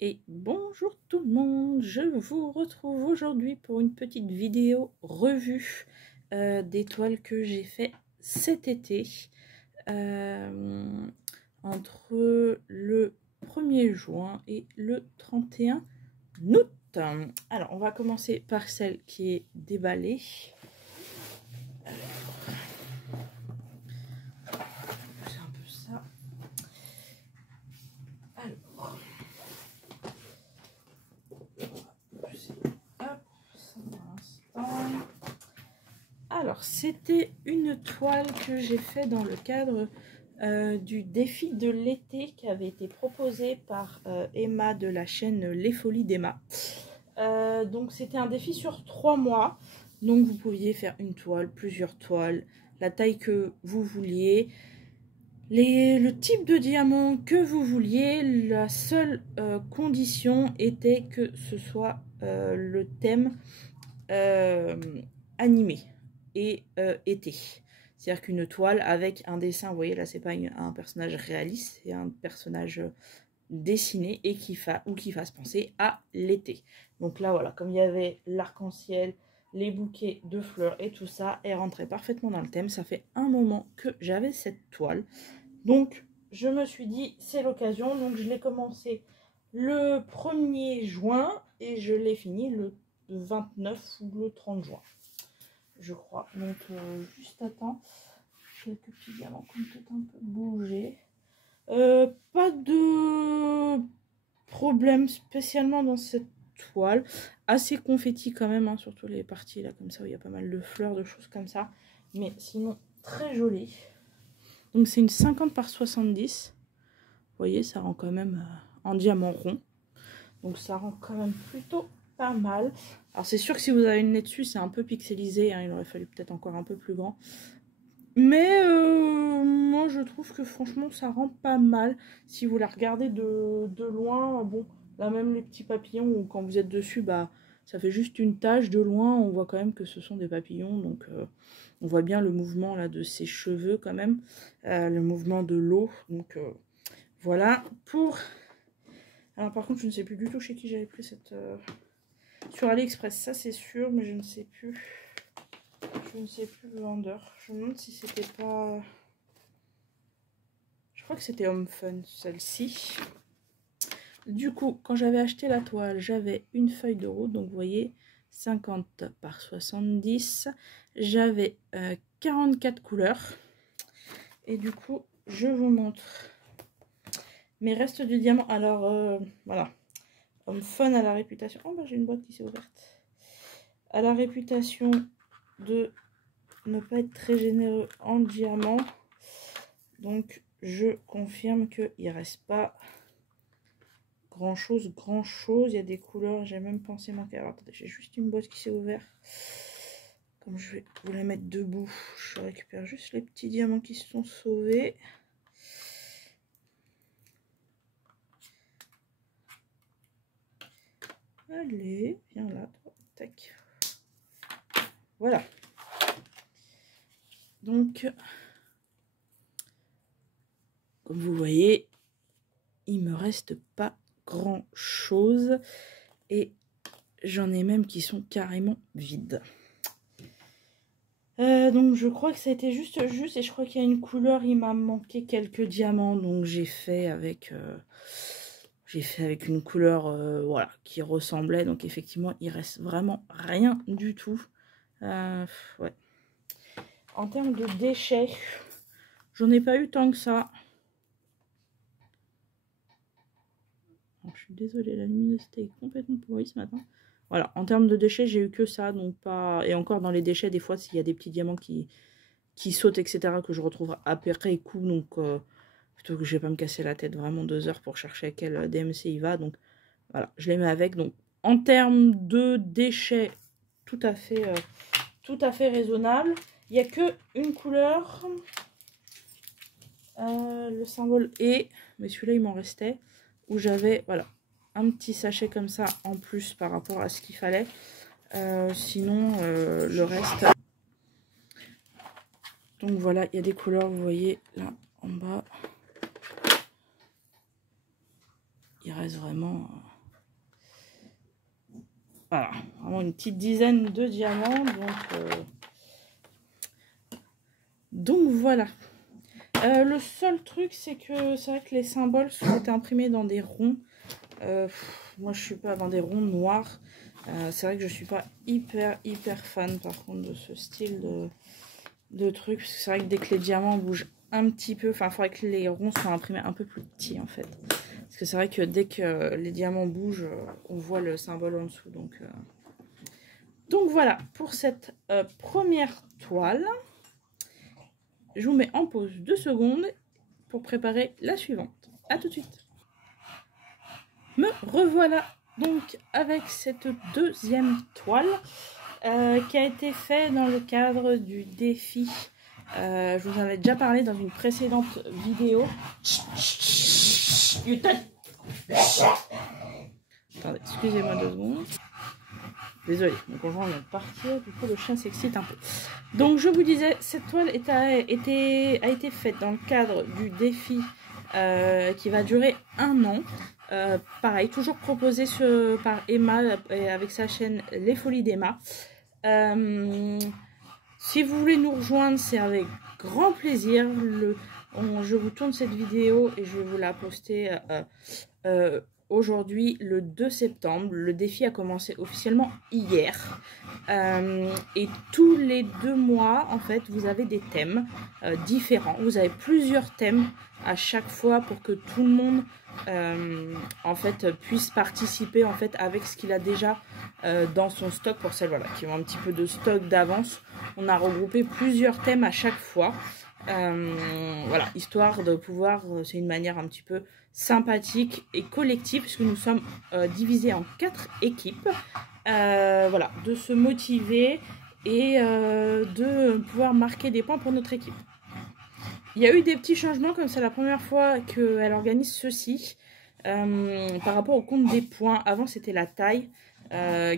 Et bonjour tout le monde, je vous retrouve aujourd'hui pour une petite vidéo revue des toiles que j'ai fait cet été entre le 1er juin et le 31 août. Alors on va commencer par celle qui est déballée. C'est un peu ça. Alors, c'était une toile que j'ai fait dans le cadre du défi de l'été qui avait été proposé par Emma de la chaîne Les Folies d'Emma. Donc, c'était un défi sur 3 mois. Donc, vous pouviez faire une toile, plusieurs toiles, la taille que vous vouliez, le type de diamant que vous vouliez. La seule condition était que ce soit le thème animé et été. C'est-à-dire qu'une toile avec un dessin, vous voyez là c'est pas un personnage réaliste, c'est un personnage dessiné et qui fasse penser à l'été. Donc là voilà, comme il y avait l'arc-en-ciel, les bouquets de fleurs et tout ça, elle rentrait parfaitement dans le thème. Ça fait un moment que j'avais cette toile, donc je me suis dit c'est l'occasion. Donc je l'ai commencé le 1er juin et je l'ai fini le 29 ou le 30 juin, je crois. Donc juste attends, quelques petits diamants qui ont peut-être un peu bougé. Pas de problème spécialement dans cette toile. Assez confetti quand même, hein, surtout les parties là comme ça où il y a pas mal de fleurs, de choses comme ça. Mais sinon très joli. Donc c'est une 50 par 70. Vous voyez, ça rend quand même en diamant rond. Donc ça rend quand même plutôt pas mal. Alors c'est sûr que si vous avez une nez dessus, c'est un peu pixelisé, hein, il aurait fallu peut-être encore un peu plus grand. Mais moi je trouve que franchement ça rend pas mal. Si vous la regardez de loin, bon, là même les petits papillons, ou quand vous êtes dessus, bah ça fait juste une tache. De loin, on voit quand même que ce sont des papillons. Donc on voit bien le mouvement là de ses cheveux quand même. Le mouvement de l'eau. Donc voilà pour... Alors par contre je ne sais plus du tout chez qui j'avais pris cette... Sur AliExpress, ça c'est sûr, mais je ne sais plus. Je ne sais plus le vendeur. Je me demande si c'était pas... Je crois que c'était Home Fun, celle-ci. Du coup, quand j'avais acheté la toile, j'avais une feuille de route. Donc vous voyez, 50 par 70. J'avais 44 couleurs. Et du coup, je vous montre mes restes de diamants. Alors, voilà. Home Fun a la réputation... Oh, bah j'ai une boîte qui s'est ouverte. A la réputation de ne pas être très généreux en diamants. Donc je confirme qu'il ne reste pas grand chose. Il y a des couleurs, j'ai même pensé manquer. Alors attendez, j'ai juste une boîte qui s'est ouverte. Comme je vais vous la mettre debout, je récupère juste les petits diamants qui se sont sauvés. Allez, viens là, tac. Voilà. Donc, comme vous voyez, il me reste pas grand chose et j'en ai même qui sont carrément vides. Donc je crois que ça a été juste et je crois qu'il y a une couleur, il m'a manqué quelques diamants, donc j'ai fait avec une couleur voilà, qui ressemblait. Donc effectivement il reste vraiment rien du tout. Ouais. En termes de déchets, j'en ai pas eu tant que ça. Alors, je suis désolée, la luminosité est complètement pourrie ce matin. Voilà, en termes de déchets, j'ai eu que ça, donc pas... Et encore dans les déchets, des fois, s'il y a des petits diamants qui sautent, etc., que je retrouve après coup, donc plutôt que je vais pas me casser la tête vraiment 2 heures pour chercher à quel DMC il va, donc voilà, je les mets avec. Donc en termes de déchets, tout à fait raisonnable. Il n'y a que une couleur, le symbole est, mais celui-là il m'en restait, où j'avais voilà un petit sachet comme ça en plus par rapport à ce qu'il fallait. Sinon le reste, donc voilà, il y a des couleurs, vous voyez là en bas, il reste vraiment Voilà, vraiment une petite dizaine de diamants. Donc voilà. Le seul truc, c'est que c'est vrai que les symboles sont imprimés dans des ronds. Moi, je suis pas dans des ronds noirs. C'est vrai que je suis pas hyper fan par contre de ce style de truc. Parce que c'est vrai que dès que les diamants bougent un petit peu, enfin, il faudrait que les ronds soient imprimés un peu plus petits en fait. Parce que c'est vrai que dès que les diamants bougent, on voit le symbole en dessous. Donc voilà pour cette première toile. Je vous mets en pause 2 secondes pour préparer la suivante. A tout de suite. Me revoilà donc avec cette deuxième toile qui a été faite dans le cadre du défi. Je vous en avais déjà parlé dans une précédente vidéo. Attendez, excusez-moi 2 secondes. Désolée, mon conjoint vient de partir, du coup le chien s'excite un peu. Donc je vous disais, cette toile a été faite dans le cadre du défi qui va durer 1 an. Pareil, toujours proposé par Emma avec sa chaîne Les Folies d'Emma. Si vous voulez nous rejoindre, c'est avec grand plaisir. Je vous tourne cette vidéo et je vais vous la poster aujourd'hui, le 2 septembre. Le défi a commencé officiellement hier. Et tous les 2 mois, en fait, vous avez des thèmes différents. Vous avez plusieurs thèmes à chaque fois pour que tout le monde en fait puisse participer en fait avec ce qu'il a déjà dans son stock pour celles voilà, qui ont un petit peu de stock d'avance. On a regroupé plusieurs thèmes à chaque fois. Voilà, histoire de pouvoir, c'est une manière un petit peu sympathique et collective puisque nous sommes divisés en 4 équipes. Voilà, de se motiver et de pouvoir marquer des points pour notre équipe. Il y a eu des petits changements, comme c'est la première fois qu'elle organise ceci, par rapport au compte des points. Avant, c'était la taille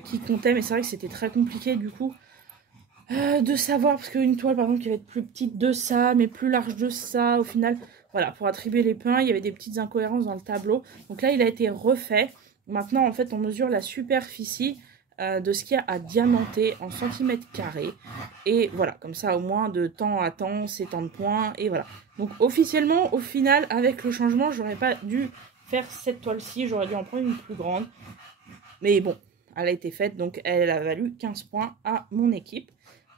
qui comptait, mais c'est vrai que c'était très compliqué du coup de savoir, parce qu'une toile par exemple qui va être plus petite de ça, mais plus large de ça, au final, voilà, pour attribuer les points, il y avait des petites incohérences dans le tableau. Donc là, il a été refait. Maintenant, en fait, on mesure la superficie de ce qu'il y a à diamanter en centimètres carrés. Et voilà, comme ça, au moins, de temps à temps, c'est tant de points. Et voilà. Donc, officiellement, au final, avec le changement, j'aurais pas dû faire cette toile-ci. J'aurais dû en prendre une plus grande. Mais bon, elle a été faite, donc elle a valu 15 points à mon équipe.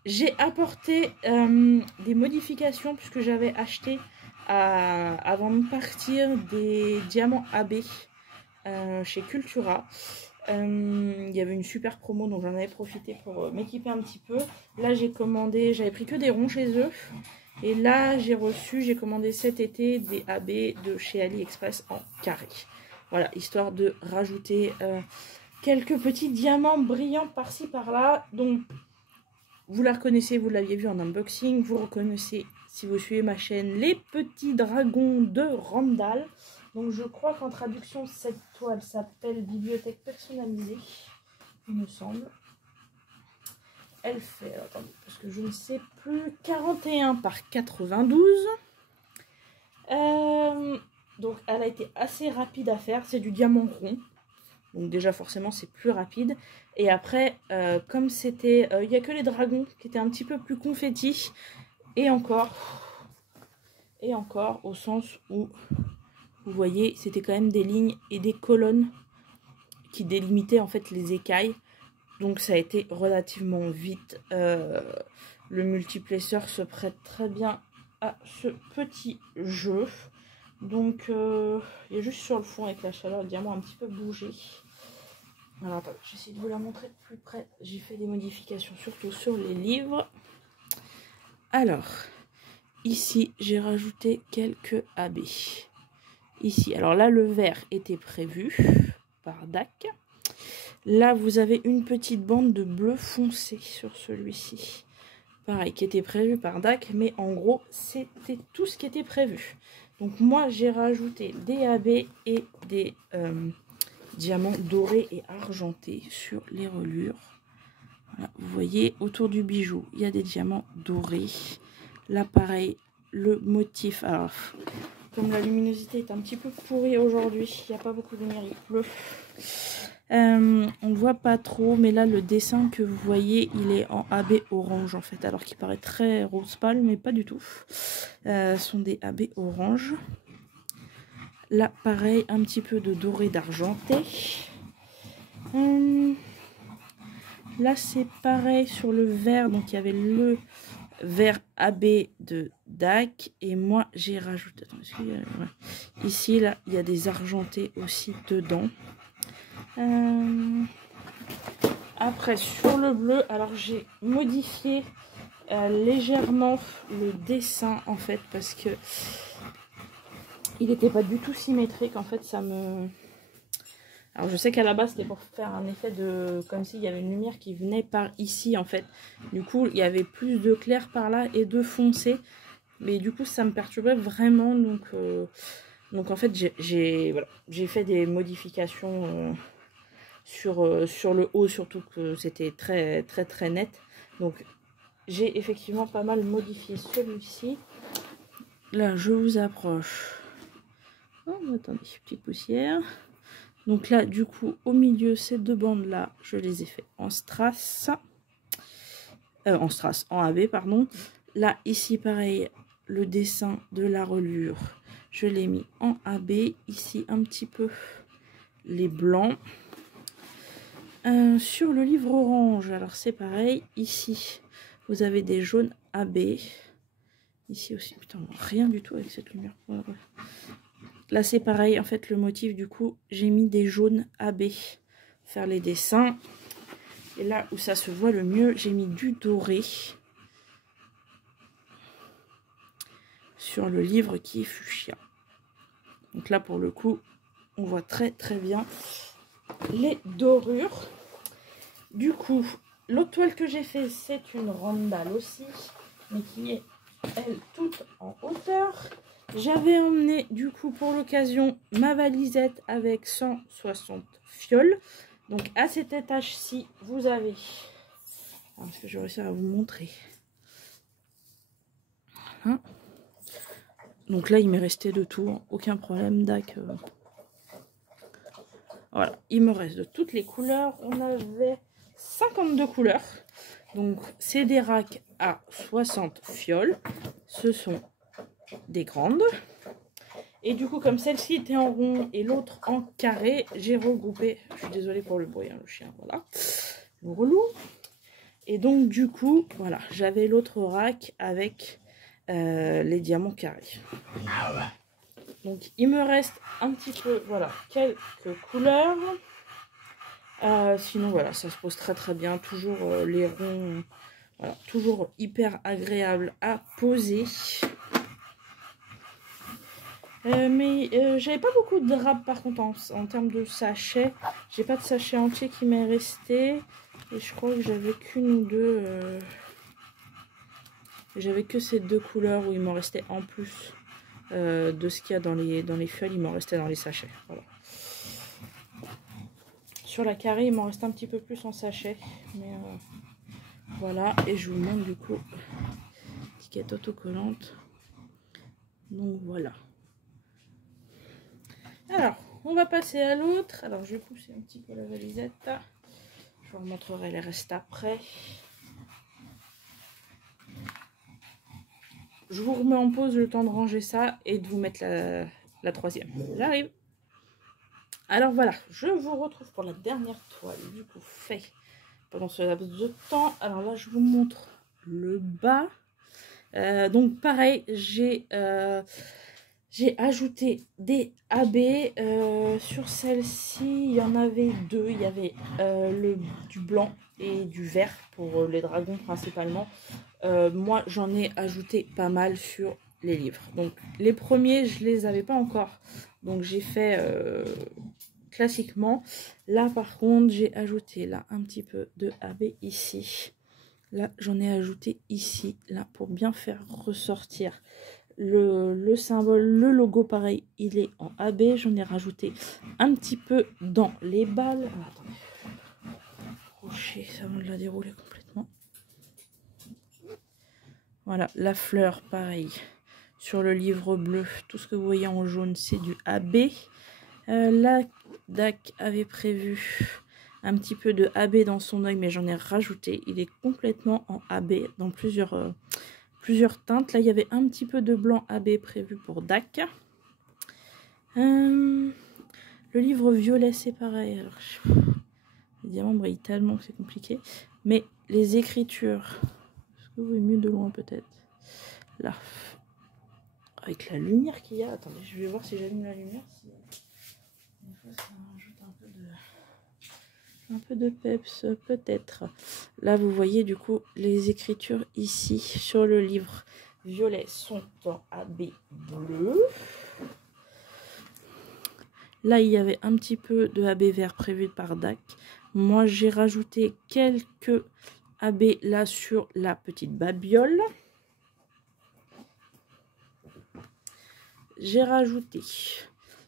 J'ai apporté des modifications puisque j'avais acheté avant de partir des diamants AB chez Cultura. Il y avait une super promo donc j'en avais profité pour m'équiper un petit peu. Là j'ai commandé, j'avais pris que des ronds chez eux. Et là j'ai commandé cet été des AB de chez AliExpress en carré. Voilà, histoire de rajouter quelques petits diamants brillants par-ci par-là. Donc vous la reconnaissez, vous l'aviez vu en unboxing. Vous reconnaissez, si vous suivez ma chaîne, les petits dragons de Randall. Donc je crois qu'en traduction, cette toile s'appelle Bibliothèque personnalisée, il me semble. Elle fait, attendez, parce que je ne sais plus, 41 par 92. Donc elle a été assez rapide à faire, c'est du diamant rond. Donc déjà forcément c'est plus rapide. Et après comme c'était, il n'y a que les dragons qui étaient un petit peu plus confettis. Et encore au sens où vous voyez c'était quand même des lignes et des colonnes qui délimitaient en fait les écailles. Donc ça a été relativement vite. Le multiplesseur se prête très bien à ce petit jeu. Donc il y a juste sur le fond avec la chaleur le diamant a un petit peu bougé. Alors attends, j'essaie de vous la montrer de plus près. J'ai fait des modifications surtout sur les livres. Alors, ici j'ai rajouté quelques AB. Ici, alors là le vert était prévu par DAC. Là vous avez une petite bande de bleu foncé sur celui-ci. Pareil, qui était prévu par DAC, mais en gros c'était tout ce qui était prévu. Donc moi j'ai rajouté des AB et des diamants dorés et argentés sur les reliures. Voilà, vous voyez autour du bijou il y a des diamants dorés. Là pareil, le motif, alors comme la luminosité est un petit peu pourrie aujourd'hui, il n'y a pas beaucoup de lumière, il pleut. On ne voit pas trop, mais là le dessin que vous voyez, il est en AB orange en fait, alors qu'il paraît très rose pâle, mais pas du tout. Ce sont des AB orange. Là pareil, un petit peu de doré d'argenté. Là c'est pareil sur le vert, donc il y avait le vert AB de DAC, et moi j'ai rajouté, attends, ouais. Ici là il y a des argentés aussi dedans. Après sur le bleu, alors j'ai modifié légèrement le dessin en fait, parce que il n'était pas du tout symétrique en fait. Alors je sais qu'à la base c'était pour faire un effet de comme s'il y avait une lumière qui venait par ici en fait, du coup il y avait plus de clair par là et de foncé, mais du coup ça me perturbait vraiment, donc en fait j'ai fait des modifications sur le haut, surtout que c'était très net, donc j'ai effectivement pas mal modifié celui-ci. Là je vous approche. Oh, attendez, petite poussière. Donc là, du coup, au milieu, ces deux bandes-là, je les ai fait en strass. En AB, pardon. Là, ici, pareil, le dessin de la reliure, je l'ai mis en AB. Ici, un petit peu les blancs. Sur le livre orange, alors c'est pareil. Ici, vous avez des jaunes AB. Ici aussi, putain, rien du tout avec cette lumière. Ouais. Là c'est pareil, en fait le motif, du coup j'ai mis des jaunes AB faire les dessins, et là où ça se voit le mieux, j'ai mis du doré sur le livre qui est fuchsia. Donc là pour le coup on voit très bien les dorures. Du coup l'autre toile que j'ai fait, c'est une randale aussi, mais qui est elle toute en hauteur. J'avais emmené du coup pour l'occasion ma valisette avec 160 fioles. Donc à cet étage-ci, vous avez... Alors, est-ce que je vais réussir à vous montrer? Voilà. Donc là, il m'est resté de tout, aucun problème, DAC. Voilà, il me reste de toutes les couleurs. On avait 52 couleurs. Donc c'est des racks à 60 fioles. Ce sont des grandes. Et du coup, comme celle-ci était en rond et l'autre en carré, j'ai regroupé. Je suis désolée pour le bruit, hein, le chien, voilà. Le relou. Et donc, du coup, voilà, j'avais l'autre rack avec les diamants carrés. Donc, il me reste un petit peu, voilà, quelques couleurs. Sinon, voilà, ça se pose très bien. Toujours les ronds, voilà, toujours hyper agréable à poser. Mais j'avais pas beaucoup de drap par contre en termes de sachets. J'ai pas de sachet entier qui m'est resté. Et je crois que j'avais qu'une ou deux. J'avais que ces deux couleurs où il m'en restait en plus de ce qu'il y a dans les fioles. Il m'en restait dans les sachets. Voilà. Sur la carrée, il m'en reste un petit peu plus en sachet. Mais voilà. Et je vous montre du coup étiquette autocollante. Donc voilà. Alors, on va passer à l'autre. Alors, je vais pousser un petit peu la valisette. Je vous montrerai les restes après. Je vous remets en pause le temps de ranger ça et de vous mettre la troisième. J'arrive. Alors voilà, je vous retrouve pour la dernière toile, du coup, fait pendant ce laps de temps. Alors là, je vous montre le bas. Donc pareil, j'ai ajouté des AB. Sur celle-ci, il y en avait deux. Il y avait du blanc et du vert pour les dragons principalement. Moi, j'en ai ajouté pas mal sur les livres. Donc les premiers, je les avais pas encore. Donc j'ai fait classiquement. Là, par contre, j'ai ajouté là un petit peu de AB ici. Là, j'en ai ajouté ici, là, pour bien faire ressortir le symbole, le logo, pareil, il est en AB. J'en ai rajouté un petit peu dans les balles. Ah, attendez, rocher, ça va de la dérouler complètement. Voilà, la fleur, pareil. Sur le livre bleu, tout ce que vous voyez en jaune, c'est du AB. La DAC avait prévu un petit peu de AB dans son œil, mais j'en ai rajouté. Il est complètement en AB dans plusieurs teintes. Là, il y avait un petit peu de blanc AB prévu pour DAC. Le livre violet, c'est pareil. Alors, les diamants brillent tellement que c'est compliqué. Mais les écritures, est-ce que vous voyez mieux de loin peut-être? Là, avec la lumière qu'il y a. Attendez, je vais voir si j'allume la lumière. Si... Des fois, ça rajoute un peu de peps, peut-être. Là, vous voyez du coup les écritures ici sur le livre violet sont en AB bleu. Là, il y avait un petit peu de AB vert prévu par DAC. Moi, j'ai rajouté quelques AB là sur la petite babiole. J'ai rajouté,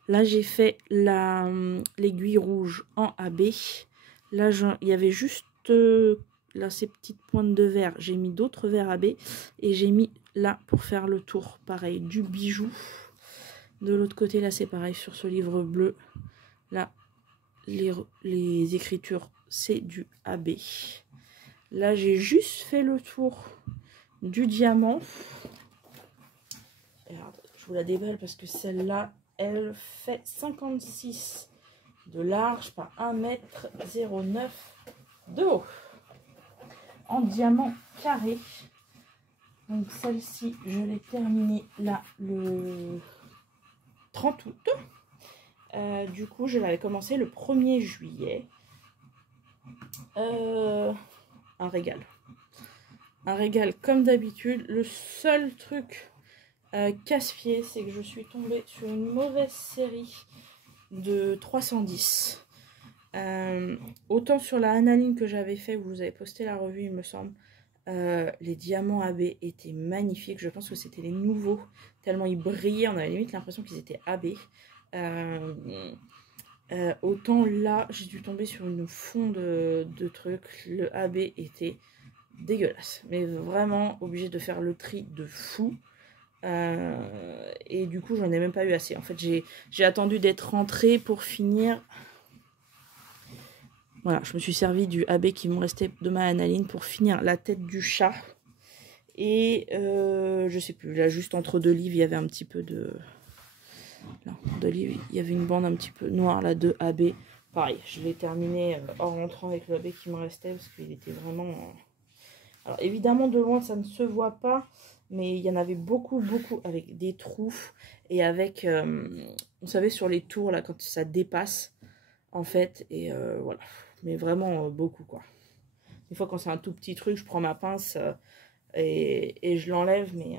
là j'ai fait l'aiguille rouge en AB. Là, il y avait juste là ces petites pointes de verre. J'ai mis d'autres verres AB et j'ai mis là pour faire le tour, pareil, du bijou. De l'autre côté, là c'est pareil sur ce livre bleu. Là, les écritures, c'est du AB. Là, j'ai juste fait le tour du diamant. Et alors, je vous la déballe parce que celle-là, elle fait 56 de large par 1,09 m de haut. En diamant carré. Donc celle-ci, je l'ai terminée là le 30 août. Du coup, je l'avais commencé le 1er juillet. Un régal. Un régal comme d'habitude. Le seul truc casse-pied, c'est que je suis tombée sur une mauvaise série de 310. Autant sur la Analine que j'avais fait, vous avez posté la revue, il me semble. Les diamants AB étaient magnifiques. Je pense que c'était les nouveaux, tellement ils brillaient. On avait limite l'impression qu'ils étaient AB. Autant là, j'ai dû tomber sur une fond de trucs. Le AB était dégueulasse, mais vraiment obligé de faire le tri de fou. Et du coup, j'en ai même pas eu assez. En fait, j'ai attendu d'être rentrée pour finir. Voilà, je me suis servi du AB qui me restait de ma Analine pour finir la tête du chat. Et je sais plus, là, juste entre deux livres, il y avait un petit peu de... Là, deux livres, il y avait une bande un petit peu noire, là, de AB. Pareil, je l'ai terminé en rentrant avec le AB qui me restait, parce qu'il était vraiment... Alors, évidemment, de loin, ça ne se voit pas, mais il y en avait beaucoup, avec des trous, et avec, vous savez, sur les tours, là, quand ça dépasse, en fait, et voilà. Mais vraiment beaucoup, quoi. Des fois, quand c'est un tout petit truc, je prends ma pince et je l'enlève, mais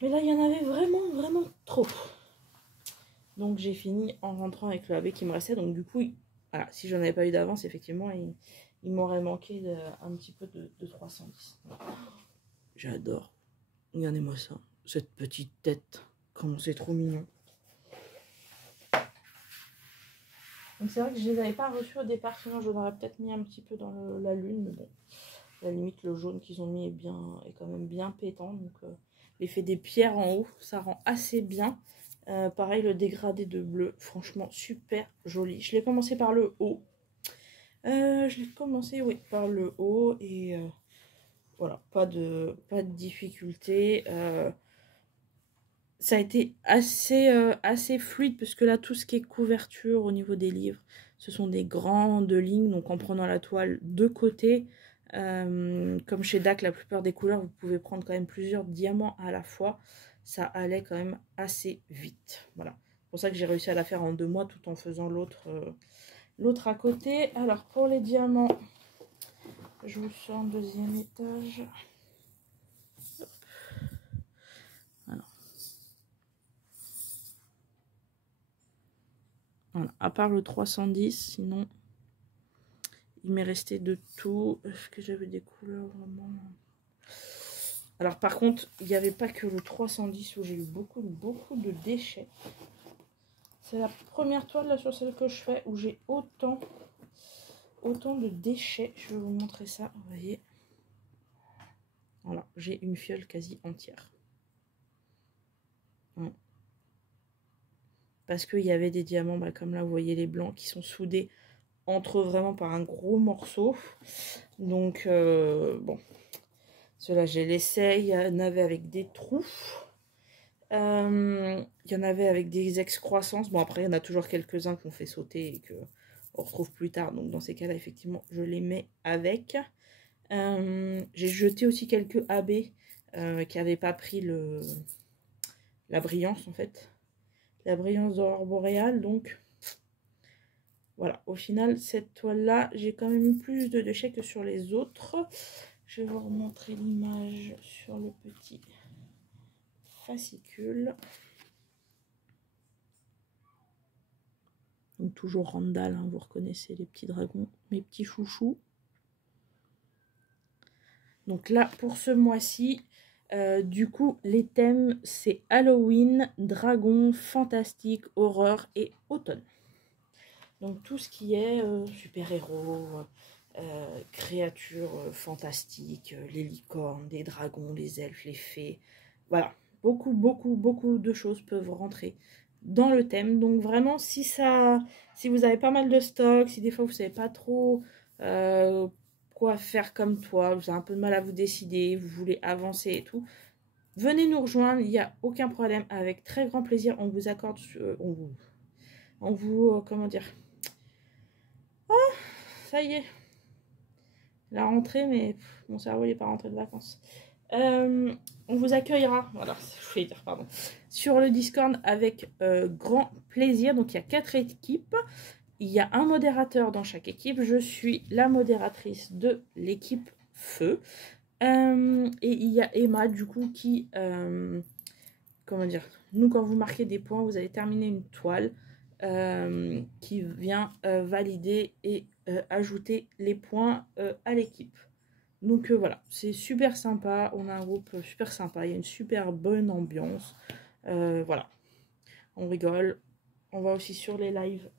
là, il y en avait vraiment trop. Donc, j'ai fini en rentrant avec le AB qui me restait. Donc, du coup, voilà, si j'en avais pas eu d'avance, effectivement, il m'aurait manqué un petit peu de 310. J'adore. Regardez-moi ça. Cette petite tête. Comment c'est trop mignon. Donc c'est vrai que je les avais pas reçus au départ, sinon je l'aurais peut-être mis un petit peu dans la lune, mais bon, à la limite le jaune qu'ils ont mis est quand même bien pétant, donc l'effet des pierres en haut, ça rend assez bien. Pareil, le dégradé de bleu, franchement super joli. Je l'ai commencé par le haut, oui, par le haut, et voilà, pas de difficulté. Ça a été assez fluide, parce que là, tout ce qui est couverture au niveau des livres, ce sont des grandes lignes. Donc, en prenant la toile de côté, comme chez DAC, la plupart des couleurs, vous pouvez prendre quand même plusieurs diamants à la fois. Ça allait quand même assez vite. Voilà. C'est pour ça que j'ai réussi à la faire en 2 mois, tout en faisant l'autre à côté. Alors, pour les diamants, je vous sors un deuxième étage. Voilà, à part le 310, sinon il m'est resté de tout. Est-ce que j'avais des couleurs vraiment? Alors par contre, il n'y avait pas que le 310 où j'ai eu beaucoup de déchets. C'est la première toile là sur celle que je fais où j'ai autant de déchets. Je vais vous montrer ça, vous voyez. Voilà, j'ai une fiole quasi entière. parce qu'il y avait des diamants, bah, comme là vous voyez les blancs qui sont soudés entre eux vraiment par un gros morceau. Donc bon, ceux-là je les laissais. Il y en avait avec des trous. Il y en avait avec des excroissances. Bon, après, il y en a toujours quelques-uns qu'on fait sauter et qu'on retrouve plus tard. Donc, dans ces cas-là, effectivement, je les mets avec. J'ai jeté aussi quelques AB qui n'avaient pas pris la brillance, en fait. La brillance d'aurore boréale. Donc, voilà. Au final, cette toile-là, j'ai quand même eu plus de déchets que sur les autres. Je vais vous remontrer l'image sur le petit fascicule. Donc toujours Randall, hein, vous reconnaissez les petits dragons, mes petits chouchous. Donc là, pour ce mois-ci, du coup, les thèmes, c'est Halloween, dragon, fantastique, horreur et automne. Donc tout ce qui est super-héros, créatures fantastiques, les licornes, les dragons, les elfes, les fées. Voilà, beaucoup de choses peuvent rentrer dans le thème. Donc vraiment, si vous avez pas mal de stock, si des fois vous savez pas trop quoi faire comme toile, vous avez un peu de mal à vous décider, vous voulez avancer et tout, venez nous rejoindre, il n'y a aucun problème, avec très grand plaisir, on vous accorde, comment dire, oh, ça y est, la rentrée, mais mon cerveau n'est pas rentré de vacances. On vous accueillera, voilà, je voulais dire, pardon, sur le Discord avec grand plaisir. Donc il y a 4 équipes, il y a un modérateur dans chaque équipe. Je suis la modératrice de l'équipe feu. Et il y a Emma du coup qui, comment dire, nous quand vous marquez des points, vous allez terminer une toile qui vient valider et ajouter les points à l'équipe. Donc voilà, c'est super sympa, on a un groupe super sympa, il y a une super bonne ambiance, voilà, on rigole, on va aussi sur les lives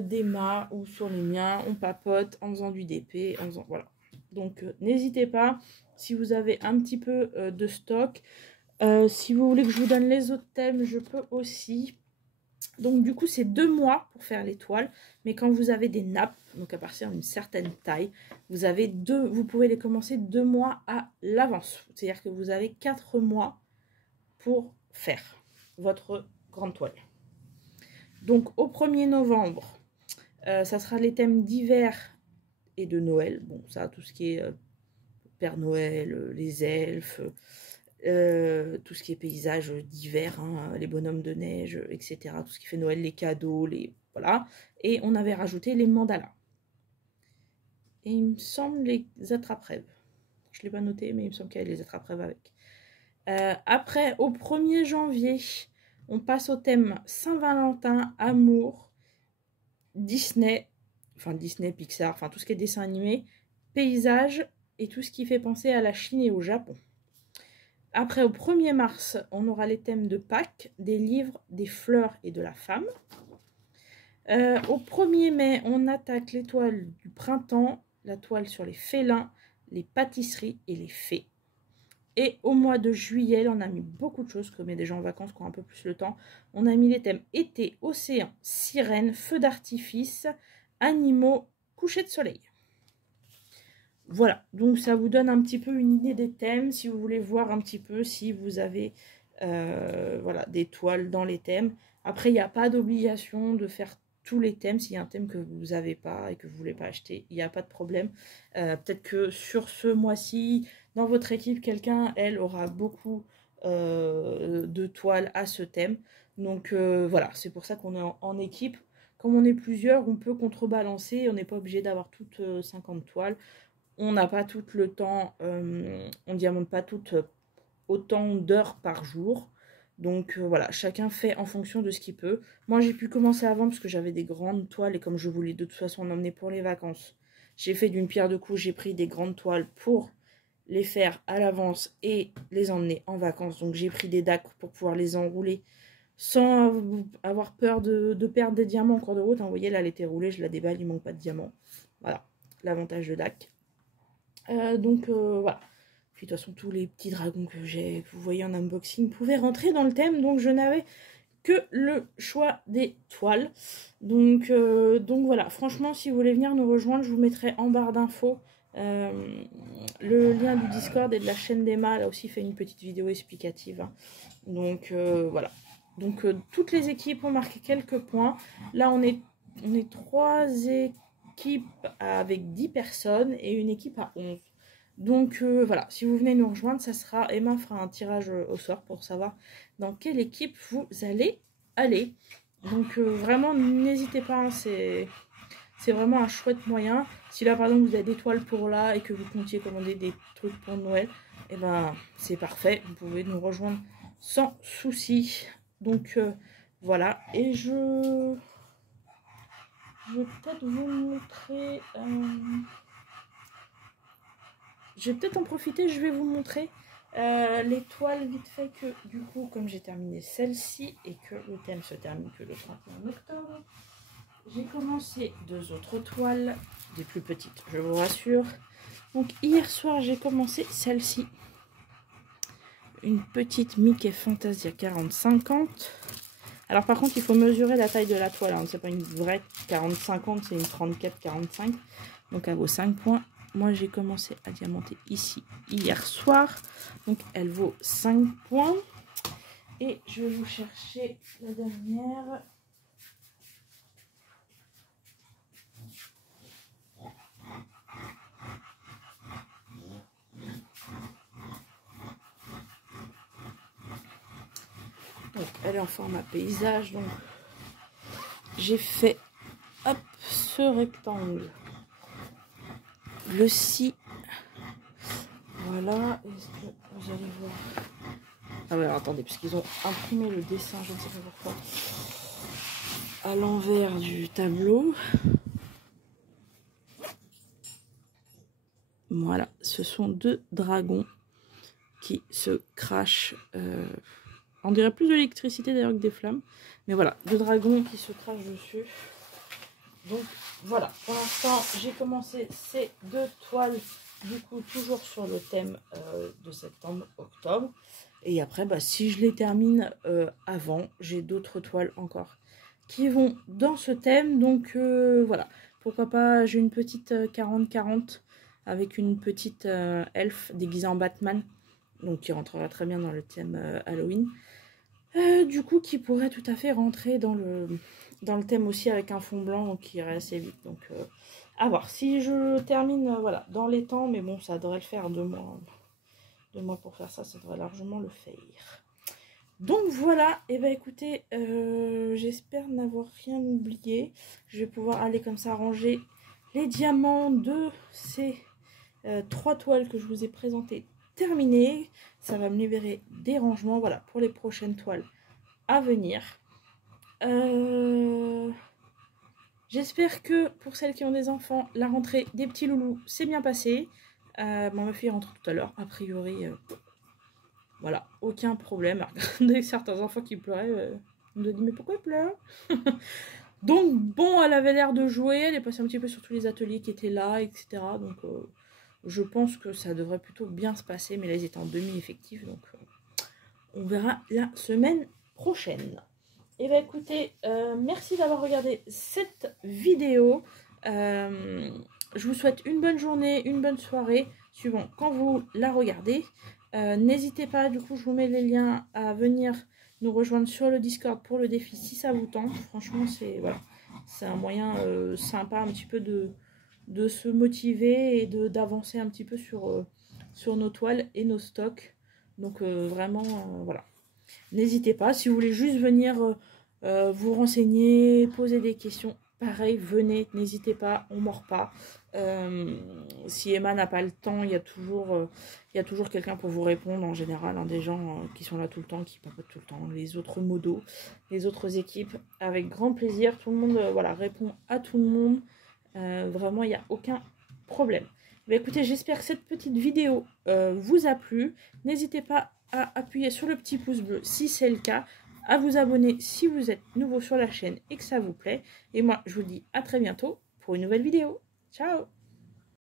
d'Emma ou sur les miens, on papote en faisant du DP, en faisant, voilà. Donc n'hésitez pas, si vous avez un petit peu de stock, si vous voulez que je vous donne les autres thèmes, je peux aussi. Donc du coup c'est 2 mois pour faire les toiles, mais quand vous avez des nappes, donc à partir d'une certaine taille, vous pouvez les commencer 2 mois à l'avance. C'est-à-dire que vous avez 4 mois pour faire votre grande toile. Donc au 1er novembre, ça sera les thèmes d'hiver et de Noël. Bon, ça, tout ce qui est Père Noël, les elfes, tout ce qui est paysage d'hiver, hein, les bonhommes de neige, etc. Tout ce qui fait Noël, les cadeaux, voilà. Et on avait rajouté les mandalas. Et il me semble les attrape-rêves. Je ne l'ai pas noté, mais il me semble qu'il y a les attrape-rêves avec. Après, au 1er janvier, on passe au thème Saint-Valentin, amour, Disney, enfin Disney, Pixar, enfin tout ce qui est dessin animé, paysage et tout ce qui fait penser à la Chine et au Japon. Après, au 1er mars, on aura les thèmes de Pâques, des livres, des fleurs et de la femme. Au 1er mai, on attaque les toiles du printemps, la toile sur les félins, les pâtisseries et les fées. Et au mois de juillet, on a mis beaucoup de choses, comme il y a des gens en vacances qui ont un peu plus le temps. On a mis les thèmes été, océan, sirène, feu d'artifice, animaux, coucher de soleil. Voilà, donc ça vous donne un petit peu une idée des thèmes, si vous voulez voir un petit peu si vous avez voilà, des toiles dans les thèmes. Après, il n'y a pas d'obligation de faire tous les thèmes. S'il y a un thème que vous n'avez pas et que vous ne voulez pas acheter, il n'y a pas de problème. Peut-être que sur ce mois-ci, dans votre équipe, quelqu'un, elle, aura beaucoup de toiles à ce thème. Donc voilà, c'est pour ça qu'on est en équipe. Comme on est plusieurs, on peut contrebalancer. On n'est pas obligé d'avoir toutes 50 toiles. On n'a pas tout le temps, on diamante pas toutes autant d'heures par jour. Donc voilà, chacun fait en fonction de ce qu'il peut. Moi, j'ai pu commencer avant parce que j'avais des grandes toiles et comme je voulais de toute façon en emmener pour les vacances, j'ai fait d'une pierre deux coups, j'ai pris des grandes toiles pour les faire à l'avance et les emmener en vacances. Donc j'ai pris des DAC pour pouvoir les enrouler sans avoir peur de perdre des diamants en cours de route. Vous voyez, là, elle était roulée, je la déballe, il manque pas de diamants. Voilà, l'avantage de DAC. Donc voilà. Puis de toute façon, tous les petits dragons que j'ai, que vous voyez en unboxing, pouvaient rentrer dans le thème. Donc je n'avais que le choix des toiles. Donc voilà, franchement, si vous voulez venir nous rejoindre, je vous mettrai en barre d'infos le lien du Discord et de la chaîne d'Emma. Elle a aussi fait une petite vidéo explicative. Donc voilà. Donc toutes les équipes ont marqué quelques points. Là, on est 3 équipes avec 10 personnes et une équipe à 11. Donc voilà, si vous venez nous rejoindre, ça sera, Emma fera un tirage au sort pour savoir dans quelle équipe vous allez aller. Donc vraiment, n'hésitez pas, hein, c'est vraiment un chouette moyen. Si là, par exemple, vous avez des toiles pour là et que vous comptiez commander des trucs pour Noël, et ben c'est parfait. Vous pouvez nous rejoindre sans souci. Donc voilà. Et je vais peut-être vous montrer... je vais peut-être en profiter, je vais vous montrer les toiles vite fait que du coup, comme j'ai terminé celle-ci et que le thème se termine que le 31 octobre, j'ai commencé 2 autres toiles, des plus petites, je vous rassure. Donc hier soir, j'ai commencé celle-ci. Une petite Mickey Fantasia 40-50. Alors par contre, il faut mesurer la taille de la toile. Hein. C'est pas une vraie 40-50, c'est une 34-45. Donc elle vaut 5 points. Moi, j'ai commencé à diamanter ici hier soir. Donc elle vaut 5 points. Et je vais vous chercher la dernière. Donc, elle est en format paysage. Donc, j'ai fait hop, ce rectangle. Le si. Voilà. Est-ce que vous allez voir? Ah ouais, alors, attendez, parce qu'ils ont imprimé le dessin, je ne sais pas pourquoi, à l'envers du tableau. Voilà, ce sont 2 dragons qui se crachent. On dirait plus de l'électricité d'ailleurs que des flammes. Mais voilà, 2 dragons qui se crachent dessus. Donc voilà, pour l'instant, j'ai commencé ces 2 toiles, du coup, toujours sur le thème de septembre-octobre. Et après, bah, si je les termine avant, j'ai d'autres toiles encore qui vont dans ce thème. Donc voilà, pourquoi pas, j'ai une petite 40-40 avec une petite elfe déguisée en Batman. Donc qui rentrera très bien dans le thème Halloween. Du coup, qui pourrait tout à fait rentrer dans le thème aussi avec un fond blanc qui irait assez vite. Donc, à voir. Si je termine voilà, dans les temps, mais bon, ça devrait le faire 2 mois. 2 mois pour faire ça, ça devrait largement le faire. Donc voilà, et ben écoutez, j'espère n'avoir rien oublié. Je vais pouvoir aller comme ça ranger les diamants de ces 3 toiles que je vous ai présentées terminées. Ça va me libérer des rangements, voilà, pour les prochaines toiles à venir. J'espère que pour celles qui ont des enfants, la rentrée des petits loulous s'est bien passée. Ma fille rentre tout à l'heure, a priori, voilà, aucun problème. Avec certains enfants qui pleuraient, on me dit mais pourquoi ils pleurent? Donc bon, elle avait l'air de jouer, elle est passée un petit peu sur tous les ateliers qui étaient là, etc. Donc je pense que ça devrait plutôt bien se passer, mais là ils étaient en demi-effectif, donc on verra la semaine prochaine. Et bien écoutez, merci d'avoir regardé cette vidéo. Je vous souhaite une bonne journée, une bonne soirée, suivant quand vous la regardez. N'hésitez pas, du coup je vous mets les liens à venir nous rejoindre sur le Discord pour le défi si ça vous tente. Franchement c'est voilà, c'est un moyen sympa un petit peu de se motiver et d'avancer un petit peu sur nos toiles et nos stocks. Donc vraiment voilà. N'hésitez pas, si vous voulez juste venir vous renseigner, poser des questions, pareil, venez, n'hésitez pas, on ne mord pas. Si Emma n'a pas le temps, il y a toujours quelqu'un pour vous répondre en général, hein, des gens qui sont là tout le temps, qui papotent tout le temps, les autres modos, les autres équipes, avec grand plaisir, tout le monde voilà, répond à tout le monde, vraiment il n'y a aucun problème. Mais écoutez, j'espère que cette petite vidéo vous a plu, n'hésitez pas à appuyer sur le petit pouce bleu si c'est le cas, à vous abonner si vous êtes nouveau sur la chaîne et que ça vous plaît. Et moi, je vous dis à très bientôt pour une nouvelle vidéo. Ciao!